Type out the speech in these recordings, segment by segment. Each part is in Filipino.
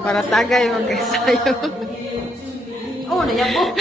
Para tagay mag-ensayo. Oh, nayabo.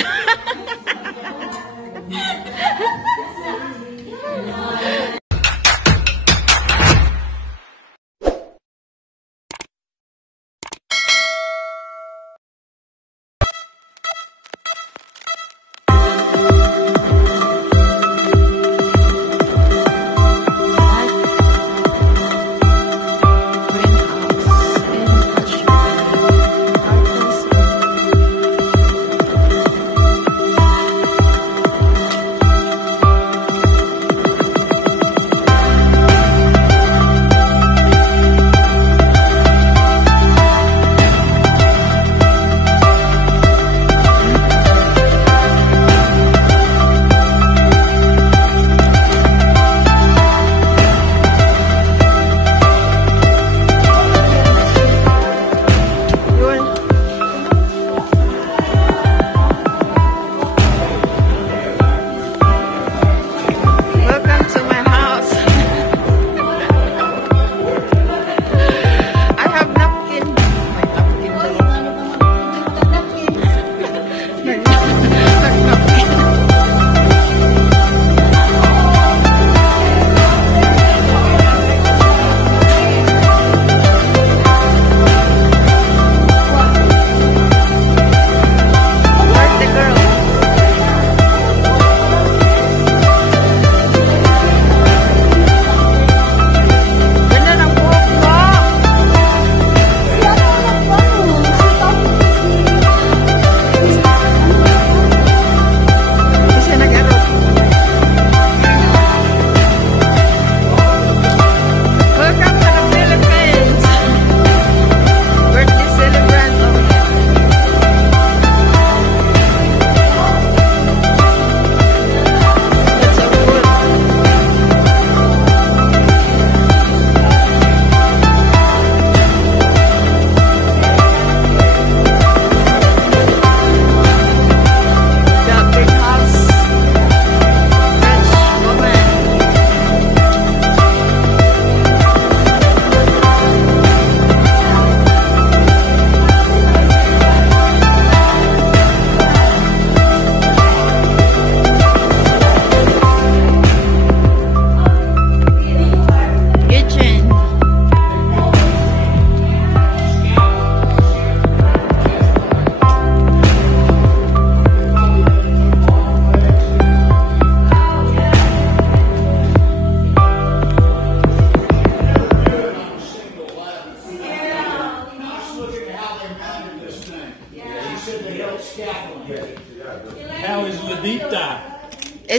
How is Ladita?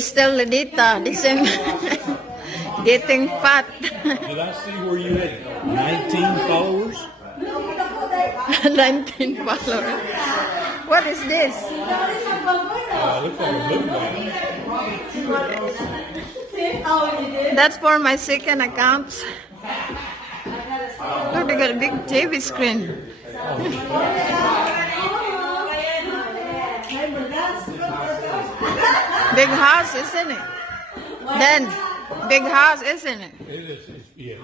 Still Ladita, getting fat. Did I see where you had 19 followers? 19 followers. What is this? Look like a blue one. That's for my second account. Look, they got a big TV screen. Big house, isn't it? Then, big house, isn't it? It is. Yeah.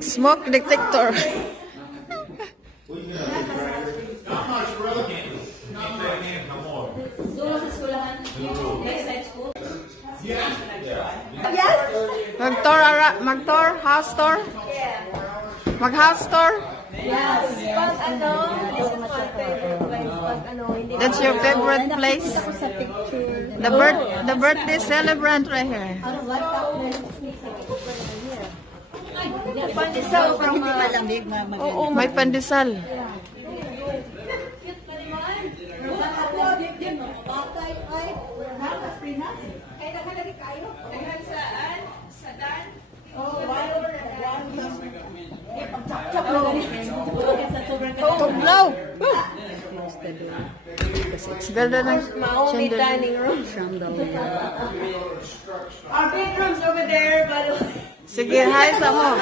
Smoke detector. Magtor house tour? Mag-house tour? Yes. That's your favorite place? The birthday celebrant right here. Pandesal from May pandesal. Tuglaw! Ganda ng dining room. Our bedroom's over there, by the way. Sige, hi sa mo.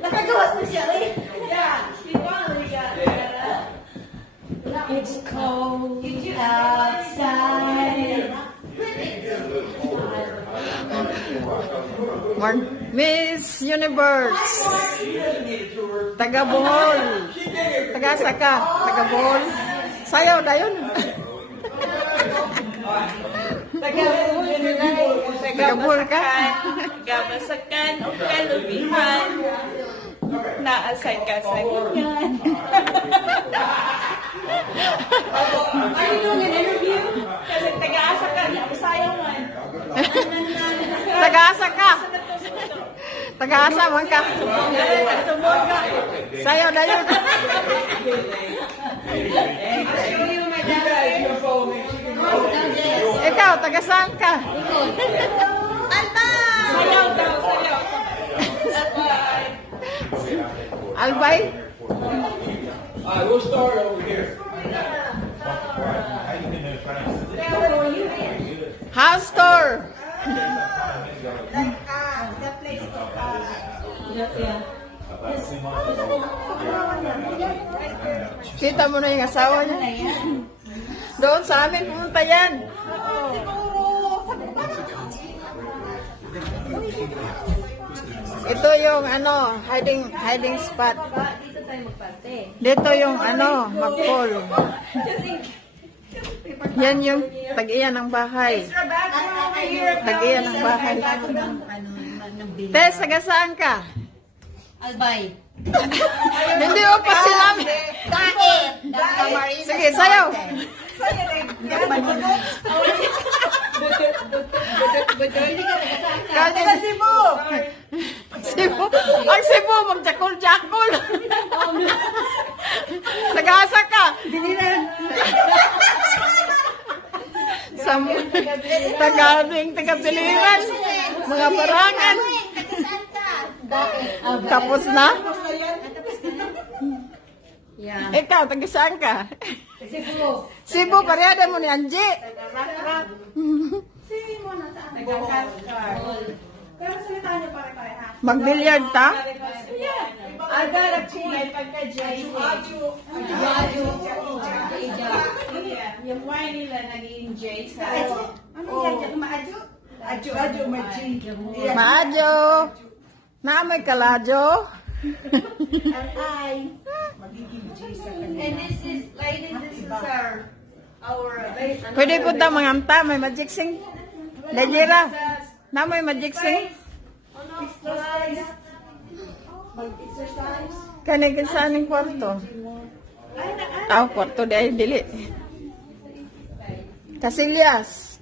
Nakagawas na siya, eh. Yeah, she finally got it. it's cold outside. Miss Universe. Taga Bohol. Taga Saka. Taga Bohol. Sayaw na yun. Taga Bohol ka. Gamasakan o kalubihan. Naasay ka sa ganyan. Are you doing an interview? Kasi taga-asa ka, sayaw man. Taga-asa ka. Taga-asa man ka. Sumod ka. Sayaw na yun. Ikaw, taga saan ka? Sayaw daw, sayaw. Albay? We'll start over here. House tour. Kita mo na yung asawa niya. Doon sa amin pumunta yan. Ito yung ano, hiding spot. Dito tayo magparte. Dito yung ano, mag-call. Yan yung tag-iyan ng bahay. Tag-iyan ng bahay. Tess, taga saan ka? Albay. Hindi mo pa sila. Sige, sayaw. Kanya Cebu. Cebu. Ang Cebu, magjakol-jakol. Nag-asa ka. Sa taga-biliran. Mga barangan. Tapos na? Yeah. Ikaw, taga saan ka? Cebu. Cebu, parehada mo ni Angie. Mag-billiard ta? I got a point pagka-J. Yung Y nila naging J sa... Maadyo. Namay kaladyo. And this is, ladies, this is our Pwede po ta manganta, may magic sing. Dajira. Namay magic sing. Kani saan yung kwarto? Kwarto di ay dili. Casillas.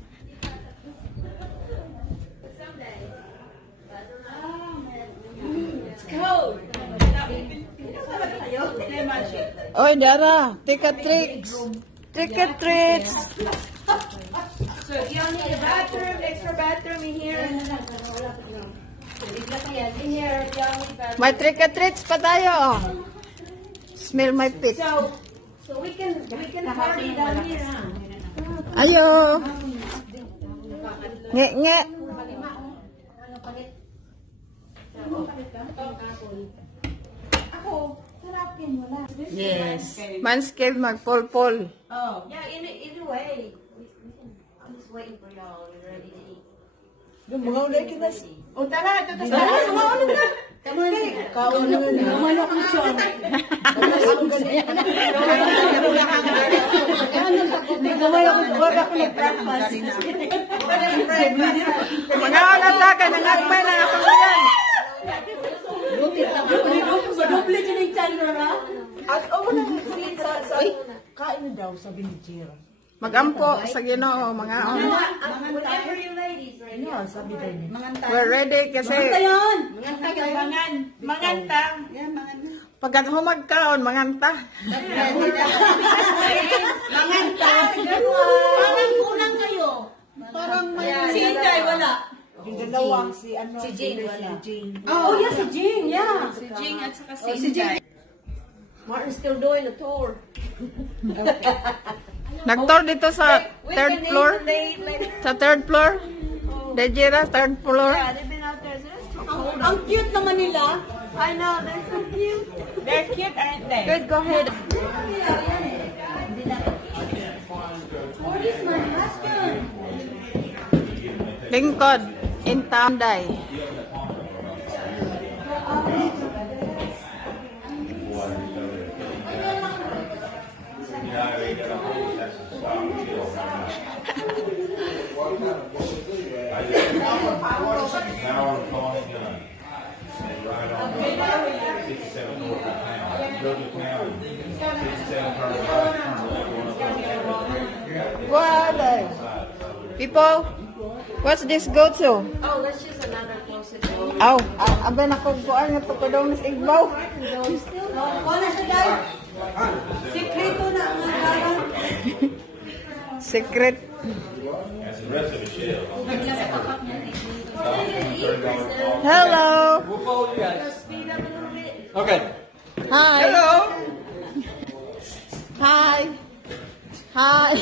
Oy, Dara, take a tricks. Take a tricks. So if y'all need a bathroom, extra bathroom in here. in here, y'all need bathroom. May trick or treats pa tayo. Smell my feet. So we can party down here, huh? Ayo. Nge, nge. Yes. Manscaped magpol-pol. Oh. Yeah, either way. I'm just waiting for y'all. We're ready to eat. O tara, ito tas Mga alala ka, nangagmay na ako yan. Magampo sa Ginoo, mga Whatever you ladies right now. we're ready kasi manganta. pagkat humagkaon, manganta. Parang kulang kayo. Si Inday wala. Si Jane wala. Oh, yeah, si Jane, yeah. Si Jing at saka si Inday. Martin's still doing the tour. Nag-tour dito sa third floor. Sa third floor. Dejira, third floor. Yeah, they've been out there. Ang cute naman nila. I know, they're so cute. They're cute, aren't they? Good, go ahead. Hindi na Lingkod in Tanday. What? People, what's this go to? Oh, let's use another closet. Aw, abay na kung kuhaan nga pagkadaw na sa igbaw. Wala sa guys. Sekreto na ang mga Secret. Hello. speed up a little bit. Okay. Hi. Hello. Hi. Hi.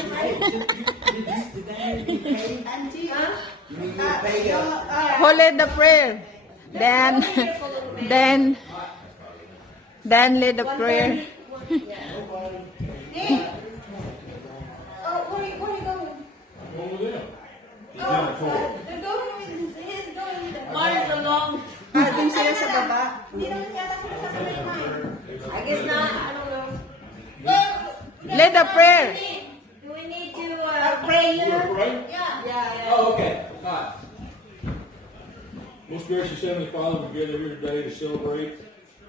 Hold the prayer. Then lead the prayer. Mine's along. Dun sila sa baba. I guess not. I don't know. Lead the prayer. Do we need to pray here? Yeah. Oh, okay. All right. Most gracious Heavenly Father, we gather here today to celebrate.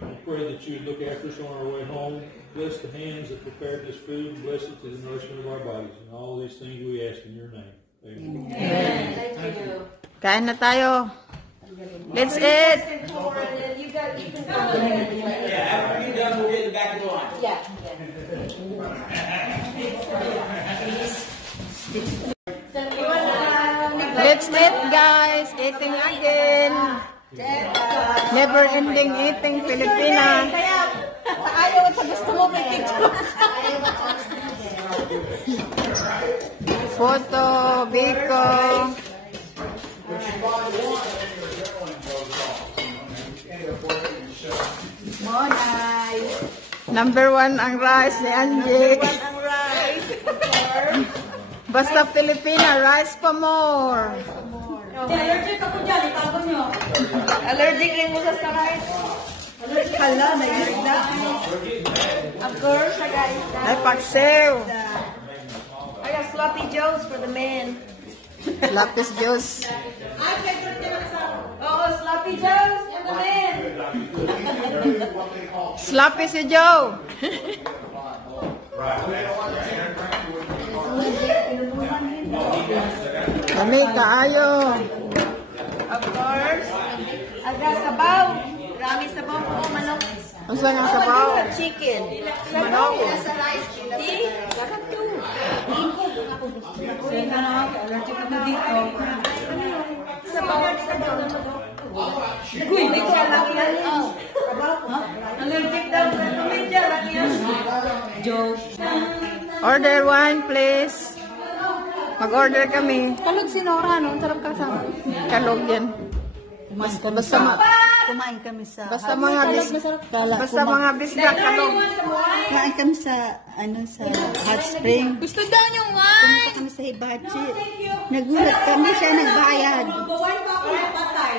We pray that you would look after us on our way home. Bless the hands that prepared this food and bless it to the nourishment of our bodies. And all these things we ask in your name. Amen. Thank you. Kain na tayo. Let's eat. You can Yeah, after you're done, we'll get in the back of the line. Yeah. Let's eat, guys. Eating again. Never ending eating Filipina. Sa ayaw at sa gusto mo may picture. Photo, Biko. Monay. Number 1 ang rice ni Angie. Ang rice. Basta Filipina, rice pa more. Allergic ako dyan. Itago nyo. Allergic rin mo sa rice. Hala, na. Of course, guys. Ay, paksew. I got sloppy joes for the men. Lapis juice. Oh, sloppy joes for the men. Sloppy si Joe. Kami kaayo. Of course. I got sabaw. Rami sabaw po, manok. Ang saan ang sabaw? Chicken. Manok. Sa rice. Di. Dapat two. Sige na ako. Allergic ako dito. Sabaw. Sabaw. Uy, Ito ang laki yan. Allergic daw. Medya lang yan. Joe. Order wine, please. Mag-order kami. Kalog si Nora, no? Ang sarap kasama. Kalog yan. Kumain kami sa Basta mga bisda, kalog. kumain kami sa hot spring. Gusto daw niyong wine. Pumunta kami sa Hibachi. Nagulat kami siya nagbayad. Magbawain pa ako ng patay.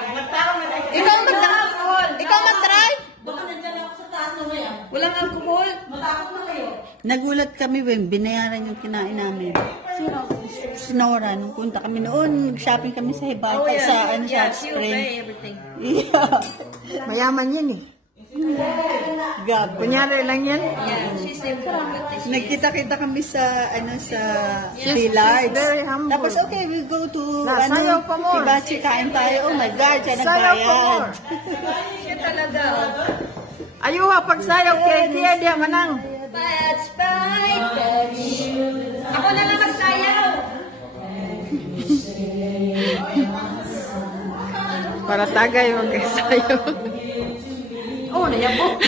Ikaw mag-try? Baka nandiyan ako sa taas na ngayon. Walang alcohol. Matakot na kayo. Nagulat kami when binayaran yung kinain namin. Si Nora, nung punta kami noon, nag-shopping kami sa Hibachi, sa hot spring. everything. Yeah. Mayaman yan eh. Gabi. Kunyari lang yan. Yeah, she's simple. Nagkita-kita kami sa sa She's very humble. Tapos okay, we go to Sayaw pa more. Hibachi, kain tayo. Oh my God, siya Sayaw pa nagbayad. more. Siya talaga. Ayuha, pagsayaw kay dia manang. Let's fight. Ako na lang magsayaw. Para tagay mag-sayaw. Oh, nayabo.